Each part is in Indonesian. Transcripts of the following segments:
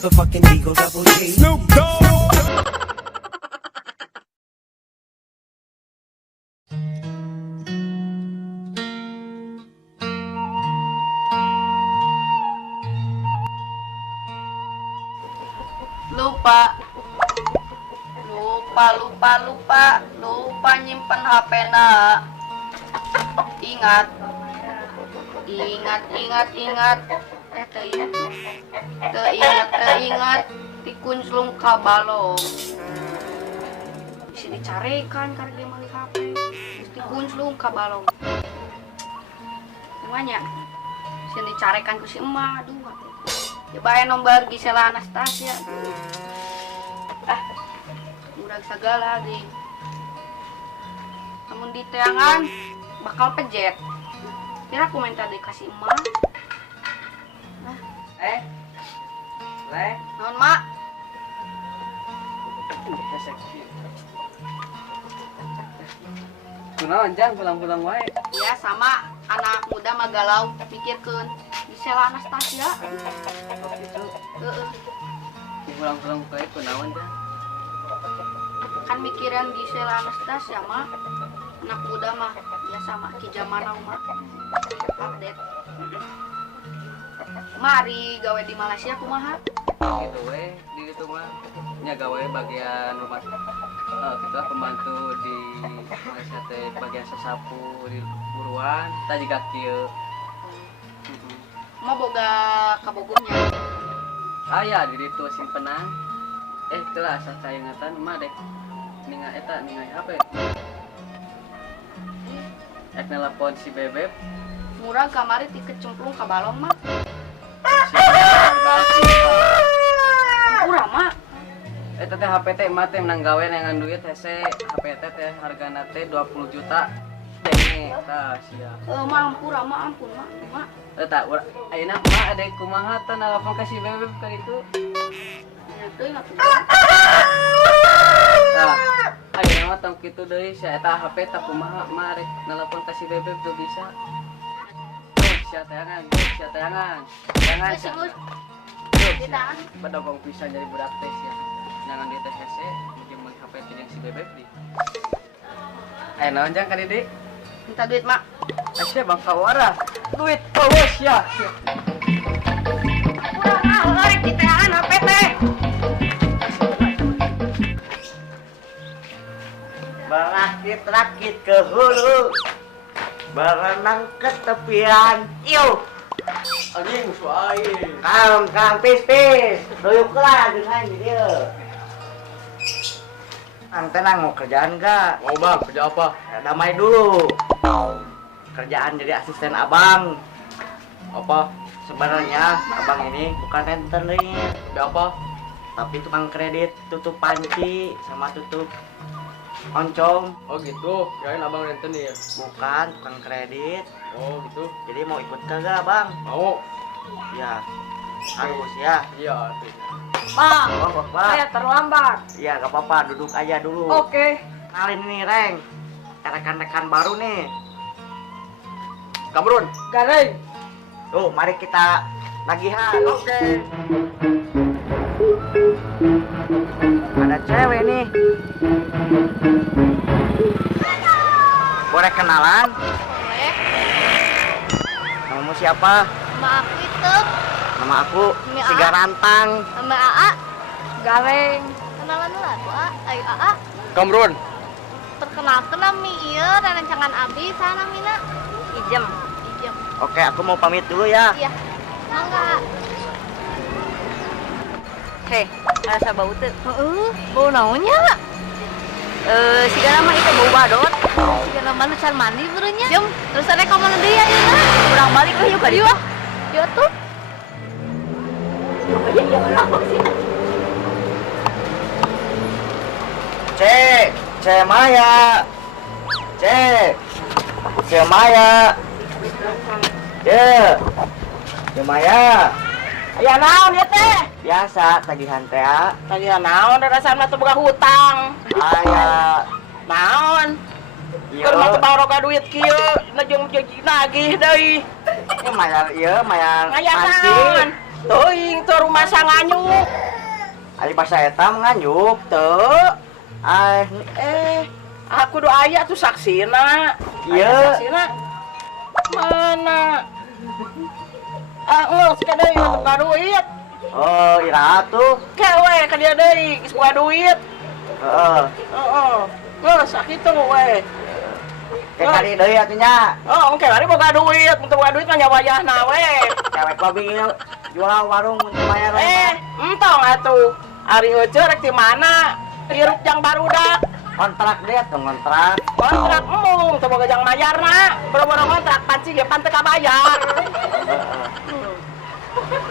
motherfucking Eagle Double G. Snoop Dogg. Lupa nyimpen HP na. Ingat. Teingat dikunclung ka balong. Bisa dicarikan karena dia mali HP. Dikunclung ka balong. Semuanya. Bisa dicarikan ku si emak. Aduh. Coba nomor Gisela Anastasia. Udah segala ding. Namun di teangan bakal pejet. Kira aku minta dikasih emak. Non mak. Kunaon jang pulang-pulang wae. Ya sama anak muda magalau pikirkeun Gisela Anastasia. Itu Heeh. pulang-pulang wae kunaon jang. Kan mikiran Gisela Anastasia mah anak muda mah biasa mah ki zamanna mah update. Mari gawe di Malaysia kumaha? Gitu we di ditu mah nya gawe bagian rumah kita pembantu di Malaysia teh bagian sasapu di buruan tah jiga kieu. Mau boga kabogurnya. Aya di ditu simpenan. Itulah asa saya ingatan mah dek ningali apa ya? Nelpon si Bebeb. Murah kamari ti kecemplung ka balong mah. Murah mah. Eta teh HP teh mah teh menang gawe nengan duit hese HP teh hargana teh 20 juta. Denge tah sia. Mah murah mah ampun mah. Eta ayeuna mah ade kumaha teh nelpon ka si Bebeb ka ditu. Ya teuing atuh. Tah ayeuna mah tong kitu deui sia eta HP teh kumaha mah rek nelpon ka si Bebeb tuh bisa. Sia tayangan. Jangan sia. Ditahan. Badogong bisa jadi budak teh sia. Jangan dia teh hese jeung meuli HP teh si Bebeb di. Aya naon jang ka Didi? Minta duit mak. Asya bang kawara. Duit awas ya. Murah mah euy ditahan HP teh. Rakit ke hulu, berenang ke tepian. Yuk, Anjing musuh aing. kang pis, doyuklah dengan dia. Tenang mau kerjaan gak? Mau bang, kerja apa? Damai dulu. Kerjaan jadi asisten abang. Apa? Sebenarnya abang ini bukan rentenir, Kerja apa? tapi tukang kredit, tutup panci sama tutup oncom. Oh gitu, kirain abang rentenir. Bukan tukang kredit. Oh gitu. Jadi mau ikut kagak bang? Mau? Ya harus ya. Iya. Bang, Oh, saya terlambat. iya gak apa-apa, duduk aja dulu. Oke. Kenalin nih Reng, rekan-rekan baru nih. Kamrun. Gareng. Tuh mari kita lagihan. Oke. Ada cewek nih. Boleh kenalan? Boleh. Namamu siapa? Sama aku itu, Nama aku Mia. si Garantang. sama AA. Gareng. Kenalan dulu aku, ayo AA. Kamrun. Perkenalkan nami iya dan rancangan Abi sana Mina. Ijem. Ijem. Oke, aku mau pamit dulu ya. Iya. Mangga. Heh, asa bau teu. Bau naonnya? Sigana mah itu bau badot. Sigana mah can mandi beureunya. Jem, terus ada ka mana deui ayeuna? Urang balik lah yuk ka dieu. Yo tuh. Cek Maya. Cek Maya. Cek Maya. Aya naon ieu teh? Biasa tagihan teh. Tagihan naon dasar mah teu boga hutang. Aya. Naon? Ieu Keur mah teu baroga duit kieu, najung nagih deui. Maya ieu maya Aya panci. naon? Teuing teu rumah sanganyuk. Ari basa eta nganyuk teu. Aku do aya tuh saksina. Iya. Aya saksina. Mana? Ngeus ka deui boga duit. Oh, ira tuh. Kewe ka dia deui geus boga duit. Heeh. Ngeus sakitu we. Ke kali deui atunya. Oh, engke bari boga duit, mun teu boga duit mah nya wayahna we. Cewek babi jual warung bayar. Entong atuh. Ari heuceu rek di mana? Hirup jang barudak. Kontrak dia tuh kontrak. Kontrak emung teu boga jang mayarna. Boro-boro kontrak panci ge pan teu kabayar.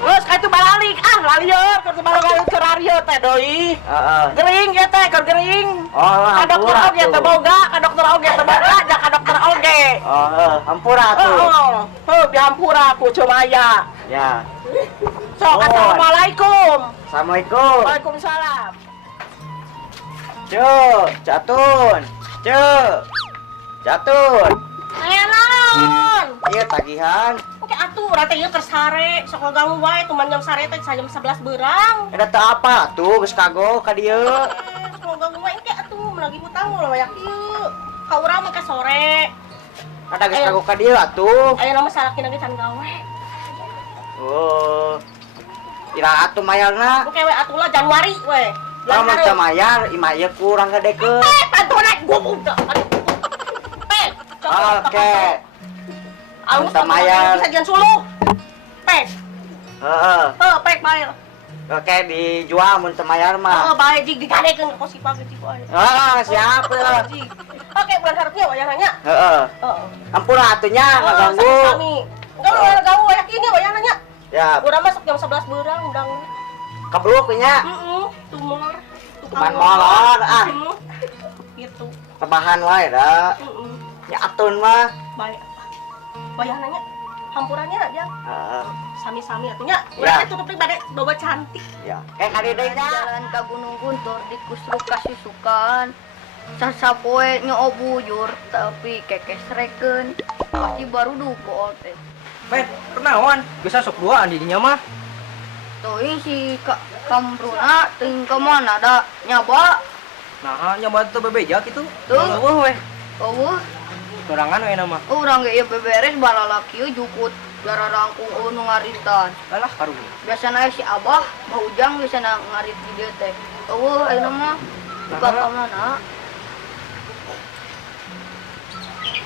Geus ka itu balik lalieur keur teu balik keur arieu teh deui. Heeh. Gering ya teh keur gering. Oh, Ka dokter hampura oge teu boga, ka dokter oge teu boga, ja ka dokter oge. Oh, hampura tuh. Dihampura ku Cumaya. Ya. Sok, assalamualaikum. Assalamualaikum. Waalaikumsalam. Catun. Catun. Elan. Iya tagihan. Oke atuh, urang teh ieu keur sare, sok ngaganggu wae tuh jam sare teh jam 11 beurang. Ada teu apa tuh geus kago ka dieu. Sok ngaganggu wae engke atuh, lagi utang ulah wayak ieu. Ka urang mah ke sore. Ada geus kago ka dieu atuh. Aya nama salakina ge can gawe. Oh. Ira atuh mayarna. Oke we atuh lah Januari we. Lamun teu mayar, imah ieu kurang gadekeun. Pantona gubung teh. Oke. Alus Teu mayar. bisa jangan suluh. Pek. Heeh. Pek bayar. Oke dijual mun teu mayar mah. Bae jig digadekeun kos si pagi cik wae. Siap lah. Oke, bulan harapnya wayahna. Heeh. Ampura atunya ngaganggu. Sami. Enggak lu ganggu wayak ini wayahna. Ya, Urang masuk jam 11 beurang undang. kebluk nya. Tumor. Cuman molor Gitu. Rebahan wae da. Ya atun mah. Baik. Wayahna nya hampurannya aja. Heeh. Sami-sami atunya. Ya. Urang tutup bade doba cantik. Ya. Kali deui nya. Jalan ka Gunung Guntur di kusruk kasisukan. Sasapoe nyobujur tapi kekesrekeun. Pasti baru duko teh. Men, kenaon? Bisa sok duaan di dinya mah. Tuh si Kambruna ting ke mana ada nyaba. Nah, nyoba tuh bebeja gitu. Tuh. Eueuh weh. Sorangan we nama. urang ge ieu beberes balalaki ieu jukut gara rangkung nu ngaritan. Alah karunya. Biasana si Abah Baujang biasana ngarit di dieu teh. Ayeuna mah buka ka mana?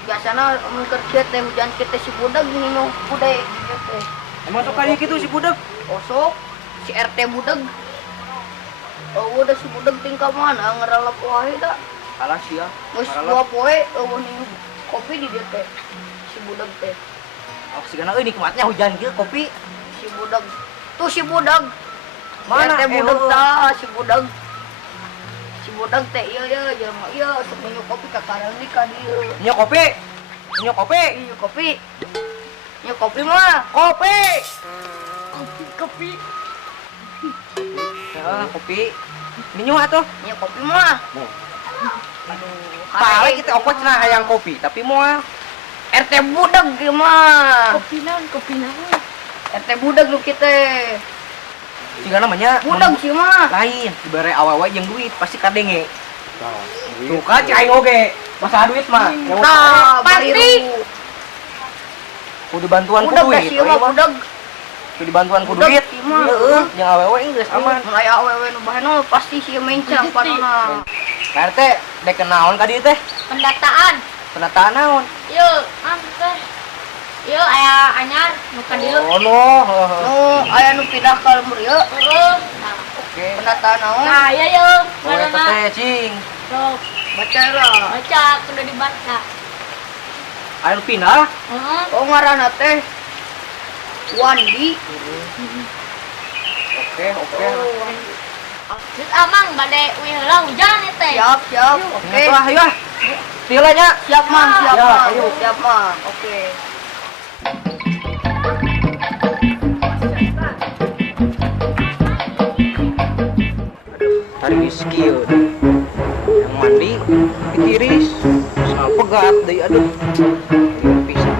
Biasana mun kerja teh hujan kita si budak nginum budek kieu teh. Emang sok kali gitu si budak. Osok si RT budak. Udah si budak tingkah mana ngeralap wae da. Alah sia. Geus dua poe minum kopi di dieu teh. Si budak teh. Oh, sigana euy nikmatnya hujan kieu kopi. Si budak. Tuh si budak. Mana teh budak tah si budak. Si budak teh ieu jelema ieu sok minum kopi ka kareundi ka dieu. Nyo kopi. Nyo kopi. Ieu kopi. Ieu kopi mah. Kopi. Kopi. Ya, kopi. Minum atuh. Ieu kopi mah. Paling kita ongkos cenah hayang kopi, tapi moal RT budak ge mah. Kopi naon? RT budak lu kita. Siga namanya Budak sih mah. lain dibere awewe jeung duit pasti kadenge. Tuh kan cai oge. Masalah duit mah. Tah, pasti. Kudu bantuan ku budak duit. sih mah budak. Kudu bantuan ku Budak duit. sih mah. Heeh, jeung awewe geus aman. Mulai awewe nu baheula pasti sih mencang panona. RT dek kenaon ka dieu teh? Pendataan. Penataan naon? Ieu, teh. Ieu aya anyar nu ka dieu. Oh no. Nu aya nu pindah ka lembur ieu. Heeh. Oke. Pendataan naon? Nah, iya ieu. Oh eta teh cing. Sok, Baca lah. baca kudu dibaca. Aya nu pindah. Heeh. Oh ngaranna teh Wandi. Oke. Geus amang bade we heula hujan teh. Siap. Oke. Wah, ayo. Tilanya. Siap mah, siap Ya, mah. ayo. Siap mah. Oke. Tadi di skill. Yang mandi ditiris. Sama pegat deui aduh. Bisa.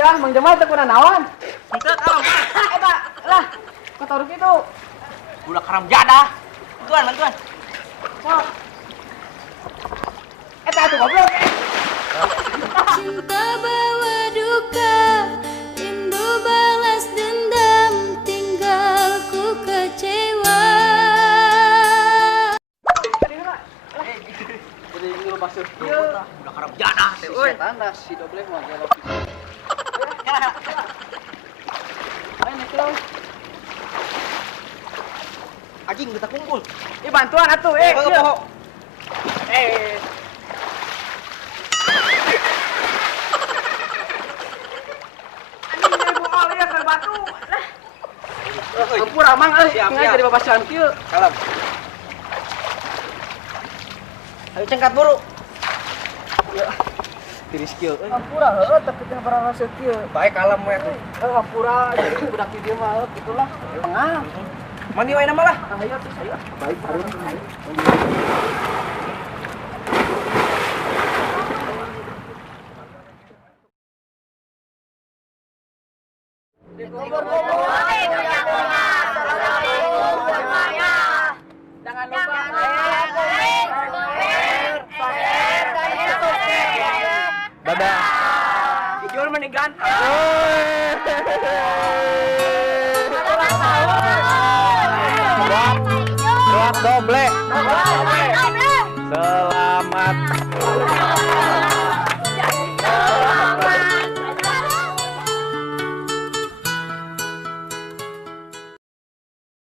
Ya, Mang Jamal teu kuna naon. Henteu kalem. Eta, lah, kau taruh gitu. Budak haram jadah. Bantuan. Sok. Eta atuh goblok. Cinta bawa duka, rindu balas dendam, tinggalku kecewa. Jadi lu masuk. Budak haram jadah teh euy. Setan dah si doblek mah gelo. Ayo nih terus. Anjing kita kumpul. Bantuan atuh, Poho. Anjing dari bool ya ke batu. Ampun amang Siap, tinggal siap. jadi babasuhan kieu. Kalem. Ayo cengkat buru. Tiris kieu. Ampura heuh tapi teh barang rasa kieu. Baik kalem we tuh. Ampura jadi budak di dieu mah gitulah. Tengah. Mandi wae nama lah. Ayo tuh saya. Baik, harus. Jangan lupa Dadah. Ijul meni ganteng. Rock doble. Selamat